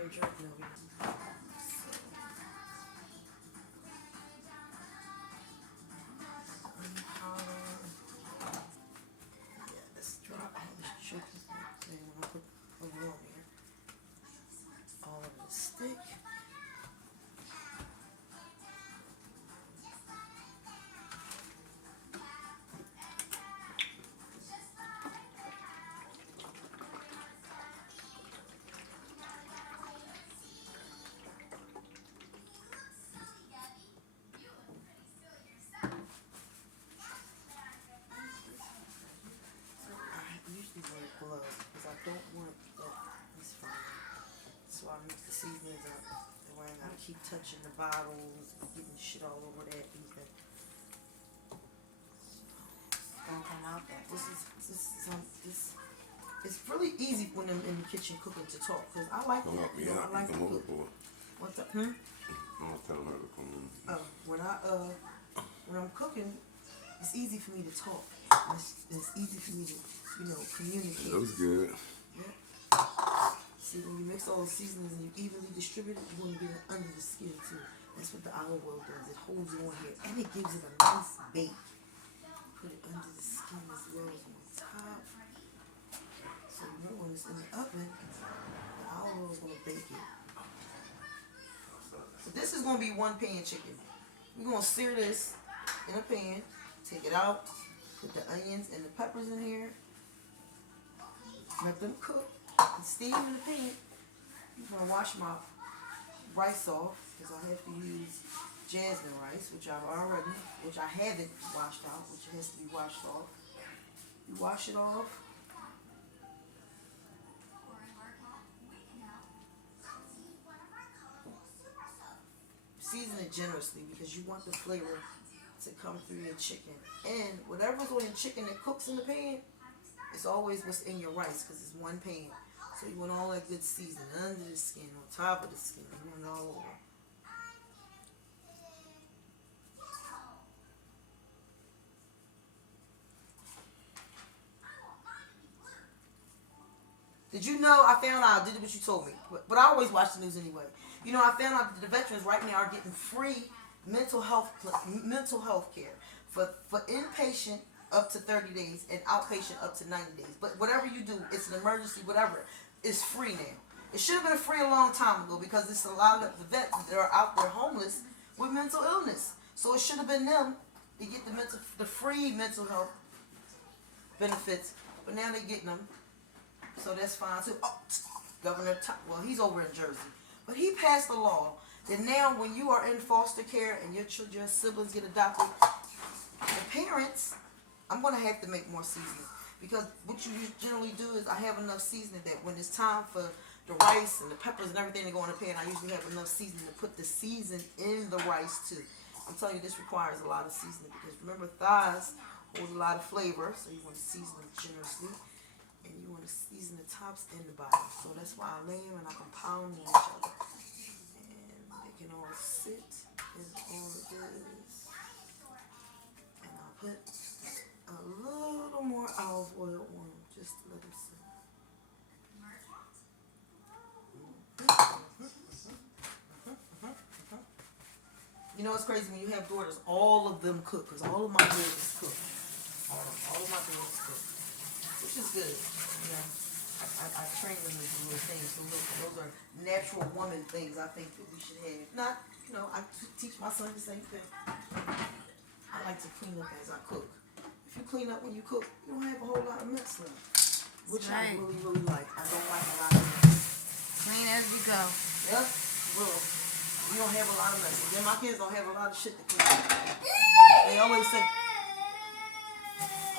your drink, Novi. Yeah, let's drop all this chicken. Then I'm gonna put a little on here. All of the stick. I usually wear gloves because I don't want this fine. So I mix the seasonings up. That way I gotta keep touching the bottles, getting shit all over that ether. Don't come out that. This it's really easy when I'm in the kitchen cooking to talk because I like Come that. up, You know, I like to come over cook. for it. What's up? I'm gonna tell her to come in. Oh, when I'm cooking, it's easy for me to talk. It's easy for me to, communicate. It looks good. Yeah. See, when you mix all the seasonings and you evenly distribute it, you want to get it under the skin too. That's what the olive oil does. It holds it on here and it gives it a nice bake. Put it under the skin as well as on top. So when it's in the oven, the olive oil is going to bake it. So this is going to be one pan chicken. We're going to sear this in a pan, take it out, put the onions and the peppers in here, let them cook and steam in the pan. I'm going to wash my rice off because I have to use jasmine rice, which I haven't washed out, which has to be washed off. You wash it off. Season it generously because you want the flavor to come through your chicken. And whatever's on your chicken that cooks in the pan, it's always what's in your rice because it's one pan. So you want all that good seasoning under the skin, on top of the skin. You want it all over. Did you know I found out, I did what you told me, but I always watch the news anyway. You know, I found out that the veterans right now are getting free mental health care for inpatient up to 30 days and outpatient up to 90 days. But whatever you do, it's an emergency, whatever, it's free now. It should have been free a long time ago because it's a lot of the vets that are out there homeless with mental illness. So it should have been them to get the free mental health benefits, but now they're getting them. So that's fine too. Oh, Governor, he's over in Jersey, but he passed a law that now when you are in foster care and your siblings get adopted, the parents, I'm going to have to make more seasoning because what you generally do is I have enough seasoning that when it's time for the rice and the peppers and everything to go in the pan, I usually have enough seasoning to put the season in the rice too. I'm telling you, this requires a lot of seasoning because remember, thighs hold a lot of flavor, so you want to season them generously. And you want to season the tops and the bottom. So that's why I lay them and I can pound on each other. And they can all sit in all of this. And I'll put a little more olive oil on them just to let them sit. You know what's crazy? When you have daughters, all of them cook. Because all of my daughters cook. All of my daughters cook. Which is good. You know, I train them to do little things. So those are natural woman things I think that we should have. Not, I teach my son the same thing. I like to clean up as I cook. If you clean up when you cook, you don't have a whole lot of mess left. Which I really, really like. I don't like a lot of mess. Clean as you go. Yep, well, you don't have a lot of mess. Then my kids don't have a lot of shit to clean up. They always say,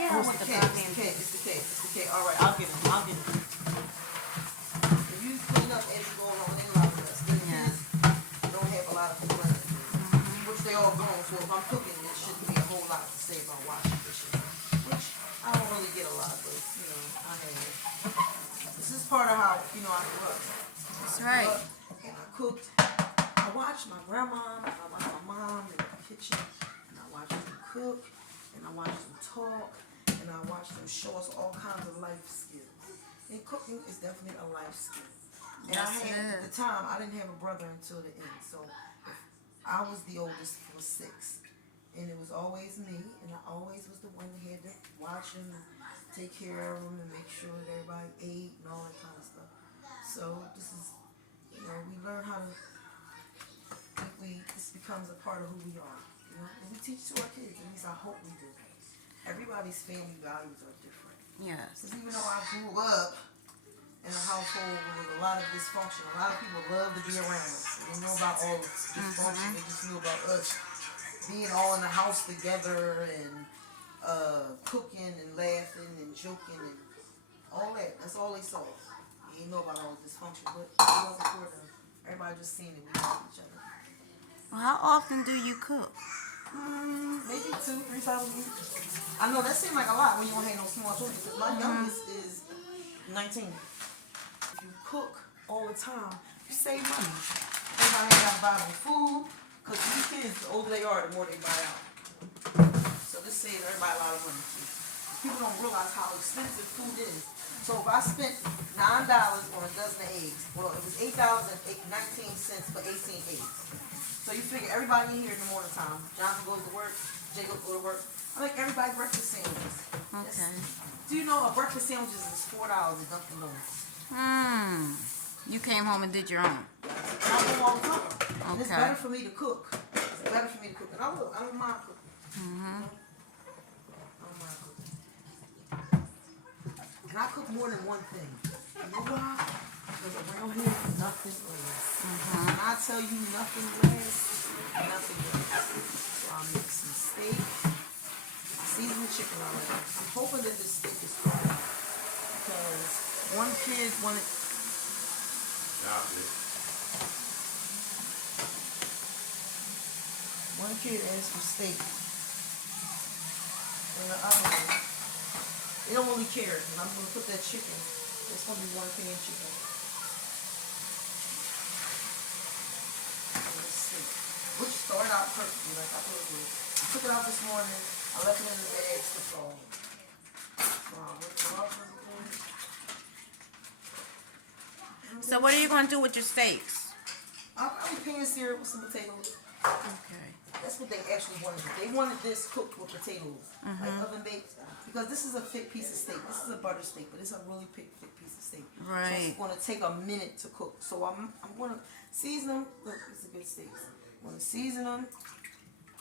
Carol with the it's the cake. All right, I'll get it. If you clean up as you go along, ain't a lot of mess. The kids don't have a lot of complaints, which they all grown. So if I'm cooking, it shouldn't be a whole lot to say about washing dishes, which I don't really get a lot, but I have it. This is part of how I grew up. That's right. And I cooked. I watched my grandma. I watched my mom in the kitchen, and I watched them cook, and I watched them talk. And I watch them show us all kinds of life skills. And cooking is definitely a life skill. And Yes, I had, it at the is. time, I didn't have a brother until the end. So I was the oldest for 6. And it was always me, and I always was the one that had to watch him, take care of him, and make sure that everybody ate and all that kind of stuff. So this is, we learn how to, this becomes a part of who we are, and we teach to our kids, at least I hope we do. Everybody's family values are different. Yes. Because even though I grew up in a household with a lot of dysfunction, a lot of people love to be around us. They didn't know about all the dysfunction, they just knew about us being all in the house together and cooking and laughing and joking and all that. That's all they saw. They didn't know about all the dysfunction, but it wasn't for them. Everybody just seen it. We love each other. Well, how often do you cook? Maybe 2-3 times a week. I know that seems like a lot when you don't have no small children. Because my youngest is 19. If you cook all the time, you save money. Everybody ain't got to buy no food. Because these kids, the older they are, the more they buy out. So this saves everybody a lot of money too. People don't realize how expensive food is. So if I spent $9 on a dozen of eggs, well, it was $8.19 for 18 eggs. So you figure everybody in here in the morning time, Jonathan goes to work, Jacob goes to work. I make everybody breakfast sandwiches. Okay. Do you know a breakfast sandwich is $4 at Dunkin' Donuts? You came home and did your own. I do all the time. And it's Okay. better for me to cook. It's better for me to cook. And I don't mind cooking. I don't mind cooking. And I cook more than one thing. You know why? Because around here, nothing lasts. When I tell you nothing lasts, nothing lasts. So I'll make some steak. Seasoned chicken already. I'm hoping that this steak is cooked. Because one kid wanted... One kid asked for steak. And the other one, they don't really care. And I'm going to put that chicken. It's going to be one pan chicken. Let's see. Which started out perfectly, like I thought it would. I took it out this morning. I left it in the bags to thaw. So what are you going to do with your steaks? I'm pan seared with some potatoes. Okay. That's what they actually wanted. They wanted this cooked with potatoes, like oven baked. Because this is a thick piece of steak. This is a butter steak, but it's a really thick piece of steak. So Right. it's going to take a minute to cook. So I'm going to season them. Look, it's a good steak. I'm going to season them.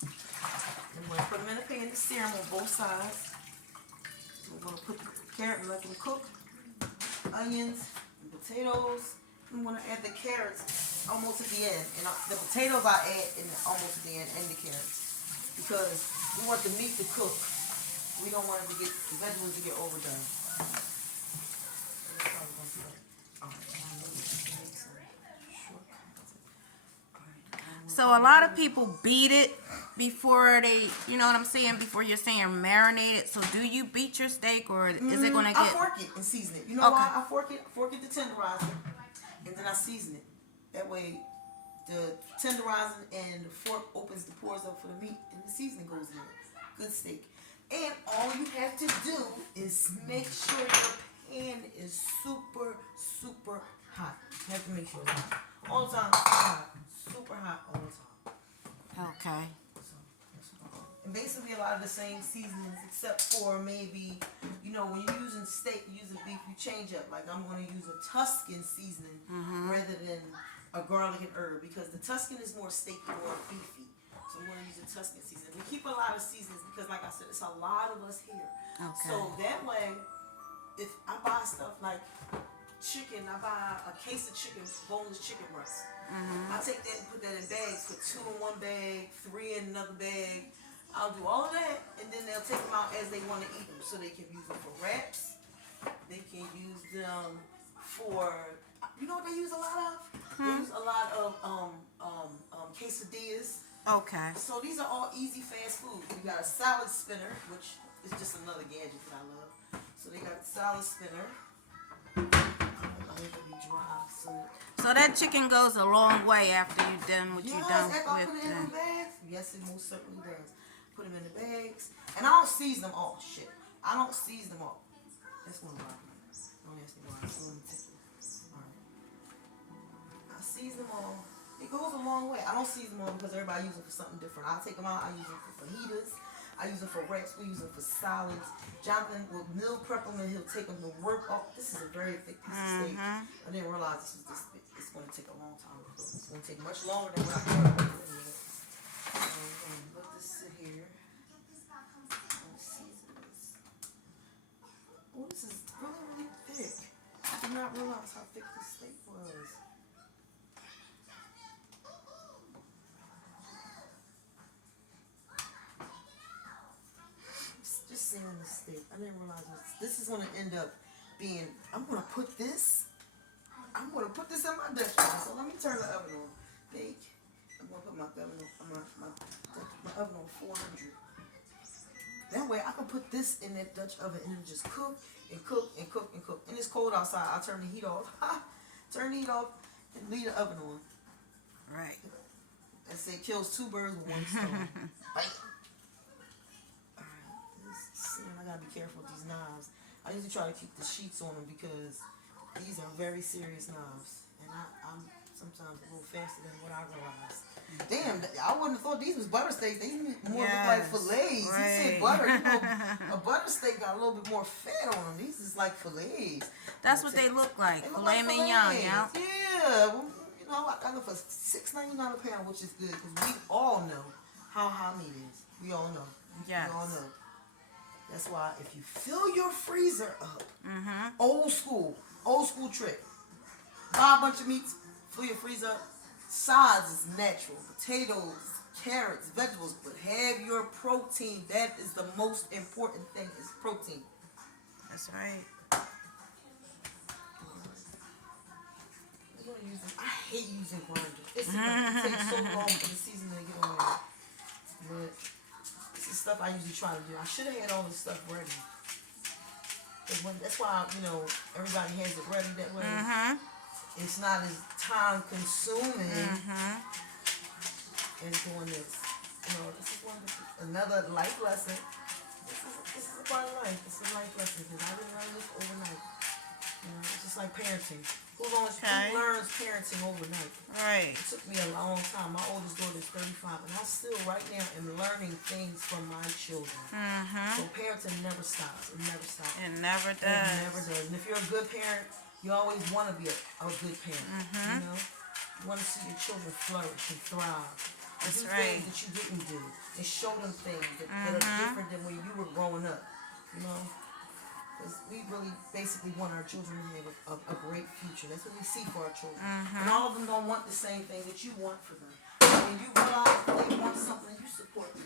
I'm going to put them in a pan and sear them on both sides. I'm going to put the carrot and let them cook. Onions and potatoes. I'm going to add the carrots almost at the end. And the potatoes I add almost at the end and the carrots. Because we want the meat to cook. We don't want it to get, the vegetables to get overdone. So a lot of people beat it before they, you know what I'm saying, before you're saying marinate it. So do you beat your steak or is it going to I get... fork it and season it. You know why I fork it? I fork it to tenderize it, and then I season it. That way, the tenderizing and the fork opens the pores up for the meat, and the seasoning goes in it. Good steak. And all you have to do is make sure your pan is super, super hot. You have to make sure it's hot. All the time, hot. Super hot all the time. Okay. So, that's what I do. And basically a lot of the same seasonings, except for maybe, when you're using steak, you're using beef, you change up. Like I'm going to use a Tuscan seasoning rather than a garlic and herb, because the Tuscan is more steaky, more beefy. So I'm going to use a Tuscan seasoning. We keep a lot of seasonings because, like I said, it's a lot of us here. Okay. So that way, if I buy stuff like chicken, I buy a case of chicken, boneless chicken breast. I take that and put that in bags, put 2 in one bag, 3 in another bag. I'll do all of that, and then they'll take them out as they want to eat them. So they can use them for wraps. They can use them for, you know what they use a lot of? They use a lot of quesadillas. Okay. So these are all easy, fast food. You got a salad spinner, which is just another gadget that I love. So they got a salad spinner. So that chicken goes a long way after you're done what you're done Yes, I put with it in them. the bags. Yes, it most certainly does. Put them in the bags. And I don't season them all. Shit. I don't season them all. That's one of my Don't ask me why. I'm so meticulous. Alright. season them all. It goes a long way. I don't season them all because everybody uses them for something different. I take them out. I use them for fajitas. I use them for wraps. We use them for salads. Jonathan will meal prep them and he'll take them to work. Oh, this is a very thick piece of steak. I didn't realize this was this big. It's going to take a long time to cook. It's going to take much longer than what I thought it would. Let this sit here. Season this. Oh, this is really, really thick. I did not realize how thick this steak was. Just seeing the steak. I didn't realize this is going to end up being. I'm going to put this in my Dutch oven. So let me turn the oven on. Bake. I'm going to put my oven on my oven on 400. That way I can put this in that Dutch oven and it'll just cook and cook and cook and cook. And it's cold outside. I'll turn the heat off. Turn the heat off and leave the oven on. Right. And say kills two birds with one stone. Bam. I gotta be careful with these knives. I usually try to keep the sheets on them because these are very serious knives. And I'm sometimes a little faster than what I realize. Damn, I wouldn't have thought these was butter steaks. They more look like fillets. Right. He said butter. You know, a butter steak got a little bit more fat on them. These is like fillets. That's what they look like. They look Filet like mignon, fillets. yeah. Yeah. Well, you know, I got them for $6.99 a pound, which is good because we all know how high meat is. We all know. Yes. We all know. That's why if you fill your freezer up, old school trick, buy a bunch of meats, fill your freezer up. Sides is natural, potatoes, carrots, vegetables, but have your protein. That is the most important thing is protein. That's right. I'm gonna use them. I hate using grinders. It takes so long for the seasoning to get on there. But this is stuff I usually try to do. I should have had all this stuff ready. That's why, you know, everybody has it ready that way. It's not as time consuming as doing this. You know, this is another life lesson. This is a part of life. This is a life lesson because I didn't learn this overnight. You know, it's just like parenting. Who learns parenting overnight? Right. It took me a long time. My oldest daughter is 35, and I still right now am learning things from my children. So parenting never stops. It never stops. It never does. It never does. And if you're a good parent, you always want to be a good parent. You know, you want to see your children flourish and thrive. And do things that you didn't do, and show them things that are different than when you were growing up. You know. Because we really basically want our children to have a great future. That's what we see for our children. And all of them don't want the same thing that you want for them. When you realize that they want something, you support them.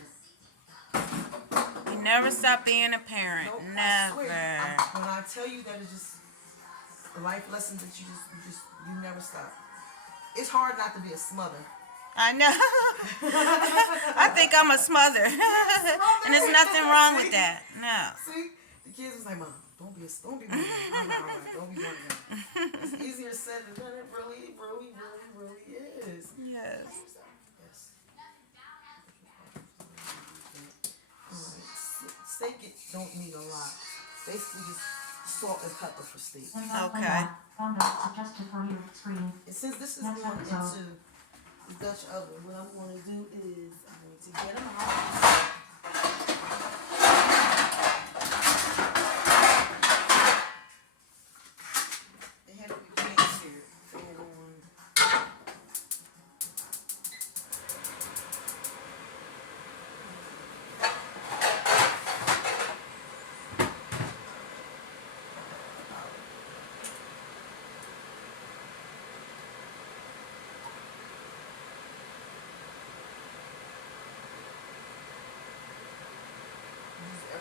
You never stop being a parent. Nope, Never. I swear. When I tell you that it's just a life lesson that you never stop. It's hard not to be a smother. I know. I think I'm a smother. And there's nothing wrong with that. No. See? The kids was like, Mom, don't be moving. I'm not alright. Don't be doing that. It's easier said than done. It really is. Yes. Yes. Steak don't need a lot. Basically just salt and pepper for steak. Okay. And since this is going into the Dutch oven, what I'm going to do is I'm going to get them out.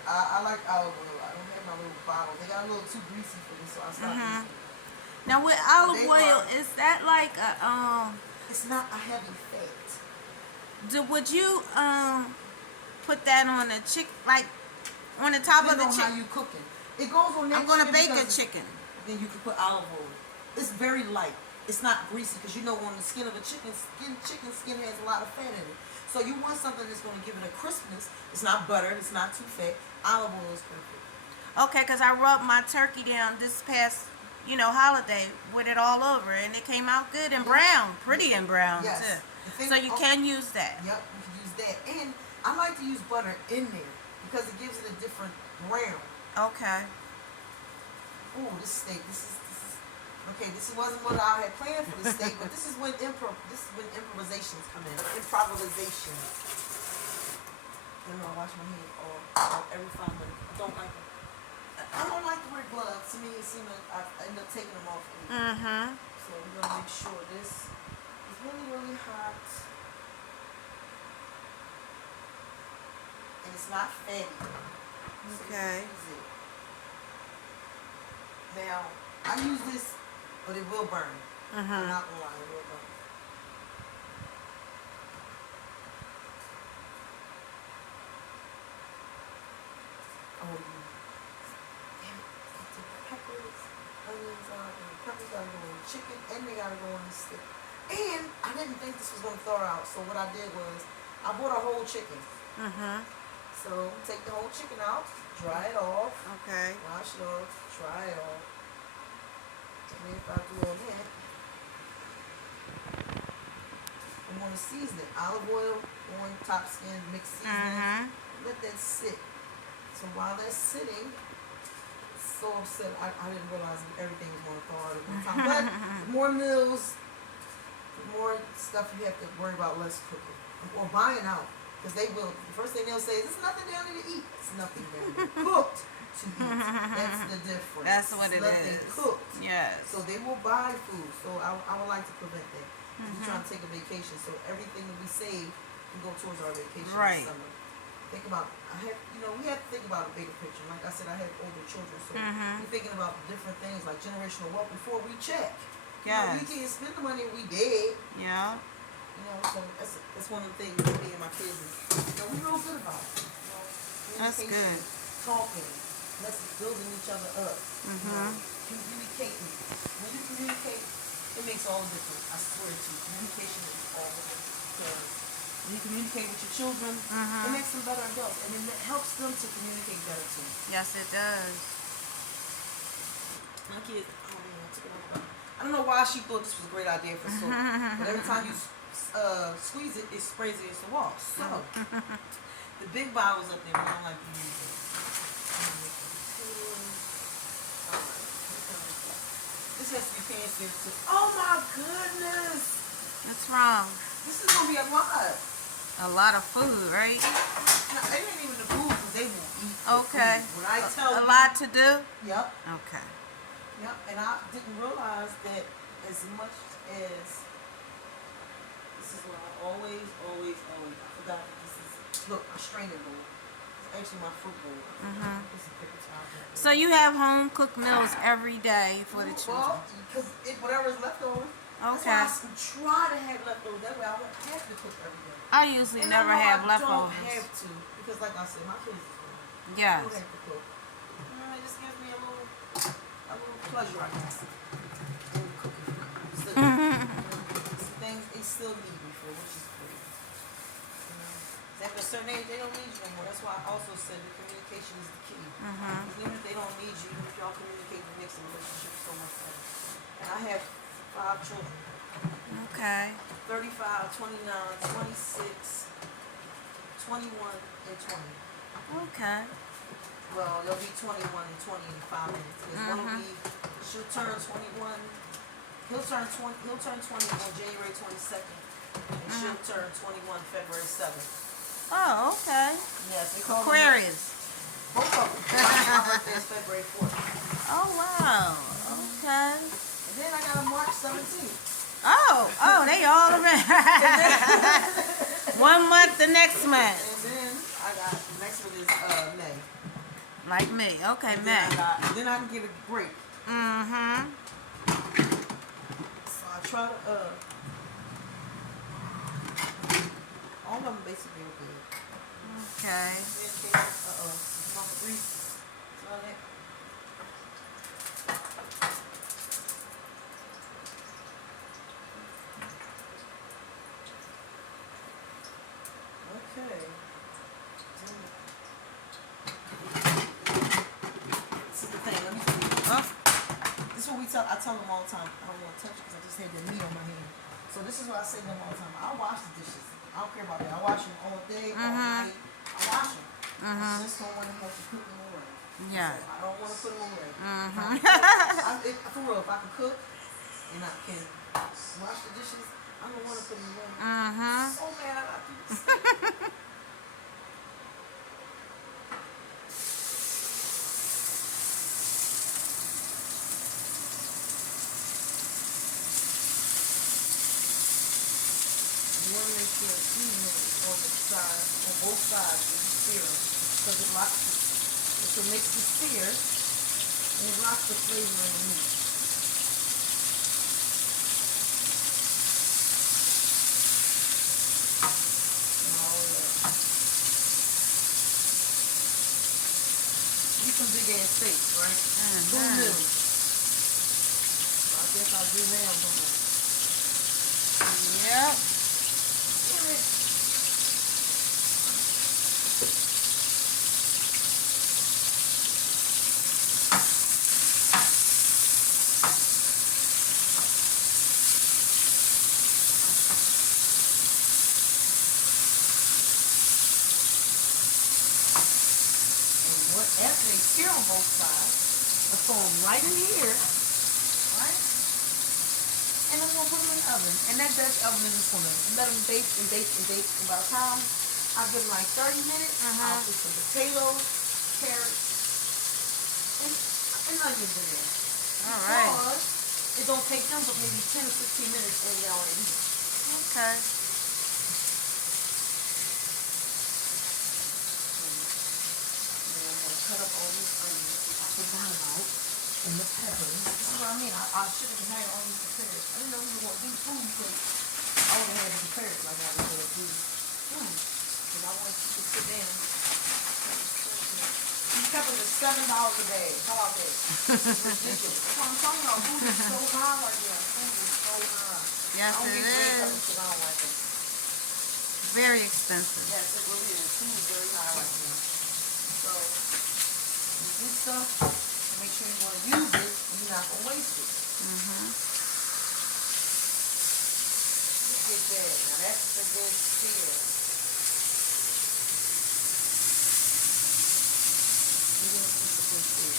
I like olive oil. I don't have my little bottle. They got a little too greasy for me, so I stopped using it. Now with olive oil, is that like a It's not a heavy fat. would you put that on the chicken, like on the top of the Depending on how chicken? you cooking. It goes on that I'm gonna chicken bake a because chicken. Then you can put olive oil. It's very light. It's not greasy because you know on the skin of a chicken skin has a lot of fat in it. So you want something that's going to give it a crispness. It's not butter. It's not too fat. Olive oil is perfect. Okay, because I rubbed my turkey down this past holiday with it all over, and it came out good and brown, pretty and brown Yes. too. The thing- So you can use that. Yep, you can use that. And I like to use butter in there because it gives it a different brown. Okay. Ooh, this steak. This is okay. This wasn't what I had planned for the steak, but this is when improvisations come in. Improvisation. I wash my hands all every 5 minutes. I don't like it. I don't like to wear gloves. To me, it seems like I end up taking them off. Mm-hmm. So we're gonna make sure this is really, really hot. And it's not fatty. Okay. Now, I use this, but it will burn. I'm Mm-hmm. not gonna lie, it will burn. Oh, damn it. I took peppers, onions out, and the peppers gotta go in chicken, and they gotta go in the steak. And I didn't think this was gonna thaw out, so what I did was, I bought a whole chicken. Mm-hmm. So, take the whole chicken out, dry it off, Okay. wash it off, dry it off. And then if I do all that, I'm gonna season it. Olive oil on top skin, mixed seasoning. Mm-hmm. Let that sit. So while that's sitting, so upset I didn't realize everything was going to thaw out at one time. But the more meals, the more stuff you have to worry about less cooking or buying out, because they will. The first thing they'll say is, "There's nothing down there to eat." It's nothing down there cooked to eat. That's the difference. That's what it nothing is. cooked. Yes. So they will buy food. So I would like to prevent that. We're Mm-hmm. trying to take a vacation, so everything that we save can go towards our vacation Right. this summer. Think about, we have to think about a bigger picture. Like I said, I have older children, so Mhm. we're thinking about different things like generational wealth before we check. Yes. We can't spend the money we did. Yeah. So that's one of the things that me and my kids we're real good about. That's Communication, good. Talking, let's building each other up. Mhm. Communicating. When you communicate, it makes all the difference. I swear to you, communication is all the difference. Because when you communicate with your children, it makes them better adults, and it helps them to communicate better too. Yes, it does. My kids, oh man, I took it off. I don't know why she thought this was a great idea for soap, but every time you squeeze it, it sprays against the wall. So the big bottles up there, we don't like to use it. This has to be pan seared too. Oh my goodness! What's wrong? This is gonna be a lot. A lot of food, right? No, it ain't even the food because they won't eat. The Okay. food. When I tell A you, lot to do? Yep. Okay. Yep. And I didn't realize that as much as this is what I always. I forgot that this is. Look, a strainer bowl. It's actually my fruit bowl. Mhm. This is paper towel. So you have home cooked meals every day for the children? Well, because whatever is left over. That's Okay. why I try to have leftovers. That way I won't have to cook every day. I usually And never I know have I leftovers. don't have to because, like I said, my kids is going. Yes. I don't have to cook. It just gives me a little pleasure, I guess. In cooking. Still, some things they still need me for, which is great. After a certain age, they don't need you anymore. That's why I also said the communication is the key. Because even if they don't need you, even if y'all communicate, it makes the relationship so much better. And I have 5 children. Okay. 35, 29, 26, 21, and 20. Okay. Well, they'll be 21 and 20 in 5 minutes. Because one will be, she'll turn 21. He'll turn 20 on January 22nd. And she'll turn 21 February 7th. Oh, okay. Yes, we call them Aquarius. both of them. My birthday is February 4th. Oh, wow. Okay. And then I got a March 17th. Oh, they all around. 1 month the next month. And then I got, next one is May. Like me. Okay, And May. then I can get a break. Mm-hmm. So I try to, all of them basically are good. Okay. Mama grease. Smell that? Okay. This is the thing. Let me tell you. Oh, This is what we I tell them all the time, I don't want to touch it because I just had the meat on my hand. So this is what I say to them all the time. I wash the dishes. I don't care about that. I wash them all day, all night. I wash them. I just don't want to have to put them away. Yeah. So I don't want to put them away. For real, if I can cook and I can wash the dishes, I don't want to put them away. So mad I do this. You want to make sure the seasoning is on the side, on both sides of the sear, because it will make the sear and it locks the flavor in the meat. And all of that. These some big ass steaks, right? 2 middle. So I guess I'll do them for them. Yep. Damn it. After they sear on both sides, I throw them right in here, right? And I'm gonna put them in the oven. And that Dutch oven is just gonna let them bake and bake and bake. And by the time I give them like 30 minutes, I'll put some potatoes, carrots, and onions in there. All right. Because it don't take them but maybe 10 or 15 minutes and they're already eaten. Okay. Cut up all these onions. I forgot about and the peppers. This is what I mean. I should have had all these prepared. I didn't know we were going to do food because I would have had it prepared like I was going to do food. Because I wanted you to sit down. These peppers are $7 a bag. How about that? It's ridiculous. That's what I'm telling y'all. Food is so high right now. Food is so high. Yes, I don't it get green is. peppers because I don't like them. Very expensive. Yes, it really is. Food is very high right now. So, do stuff, make sure you're going to use it, and you're not going to waste it. Look at that. Now that's the good sear. Look at this good sear.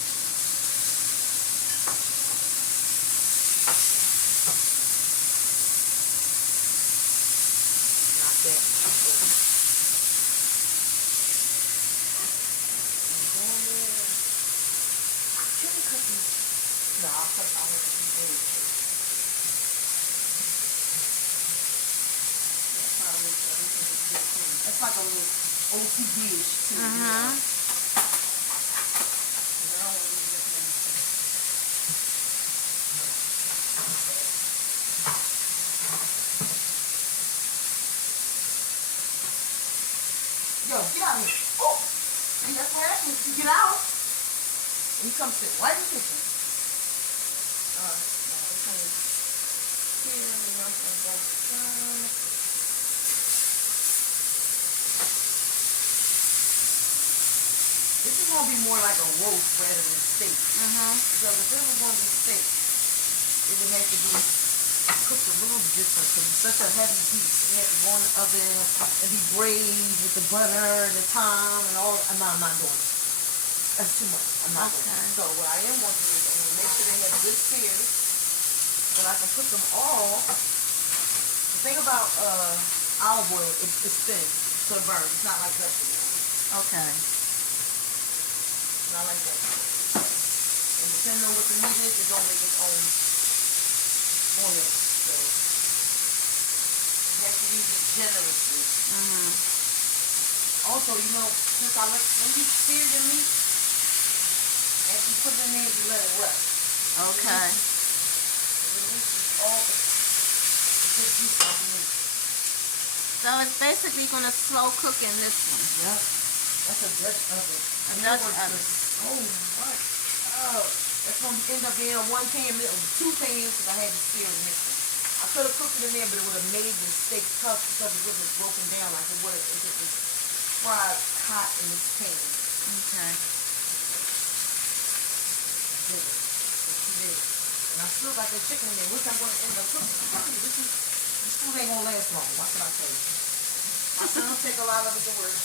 Not that. No, I'll have to be very try to make sure everything is good clean. That's like a little OCD-ish too. You know? 'Cause I don't want to leave this nasty. Yo, get out of here. Oh! See, that's what happens. You get out, and you come sit right in the kitchen. Alright, now this one is here, enough on both sides. This is going to be more like a roast rather than steak. Because if it was going to be steak, it would have to be cooked a little different because it's such a heavy piece. You have to go in the oven and be braised with the butter and the thyme and all. I'm not doing it. That's too much. I'm not doing it. So what I am going to do is I'm going to make sure they have good sears so that I can put them all. The thing about olive oil, it's thin, so it burns. It's not like vegetable. Okay. Not like that. And depending on what the meat is, it's gonna make its own oil. So you have to use it generously. Also, you know, since when you sear the meat, after you put it in there, you let it rest. Okay. It releases all the good juice out of the meat. So it's basically gonna slow cook in this one. Yep. That's a Dutch oven. A Dutch oven. So much. Oh, that's gonna end up being a 1 pan meal, 2 pans because I had to sear and mix it. I could have cooked it in there, but it would have made the steak tough because it wouldn't have broken down like it would have if it was fried hot in this pan. Okay. Good. What you did. And I still got that chicken in there, which I'm gonna end up cooking. This food ain't gonna last long. What can I tell you? My son will take a lot of it to work.